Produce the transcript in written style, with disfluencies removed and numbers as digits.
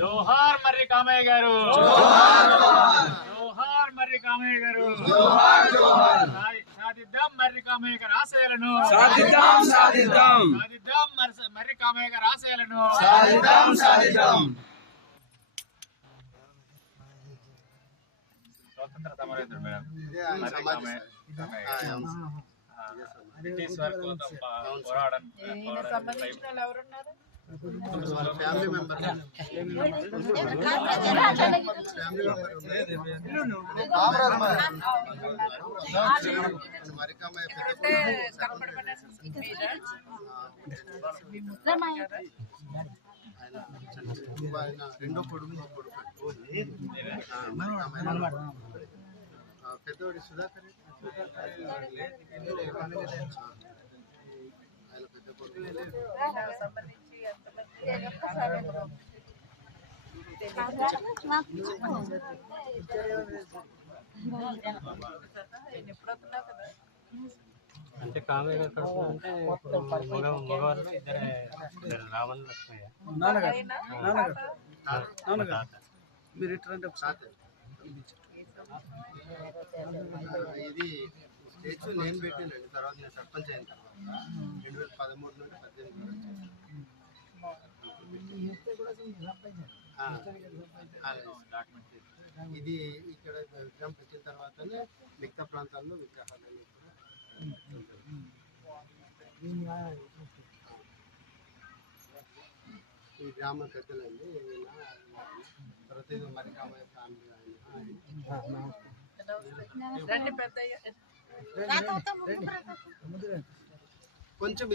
జోహార్ మర్రి కామయ్య గారు, జోహార్ మర్రి కామయ్య గారు. సాధిద్దాం మర్రి కామయ్య గారి ఆశయాలను, సాధిద్దాం మర్రి కామయ్య గారి ఆశయాలను. స్వాతంత్ర సమరయోధుడు మేడం మర్రి కామయ్య బ్రిటిష్ వరకు పోరాడడం. ఫ్యామిలీ మెంబర్ రెండో కొడుకు పెద్దవాడి సుధాకర్ పెద్ద కొడుకు అంటే కామయ్య కడుపు అంటే మగవాళ్ళు ఇద్దరే రావణ లక్ష్మయ్య. మీరు ఇట్లాంటి ఇది స్టేజ్ నేను పెట్టానండి. తర్వాత నేను సర్పంచ్ అయిన తర్వాత 2013 నుండి 18 ఇది ఇక్కడ విగ్రహం పెట్టిన తర్వాతనే మిగతా ప్రాంతాల్లో విగ్రహాలు ఈ గ్రామ పెద్దలండి. తర్వాత ఇది మరి కామయ్య ఫ్యామిలీ కొంచెం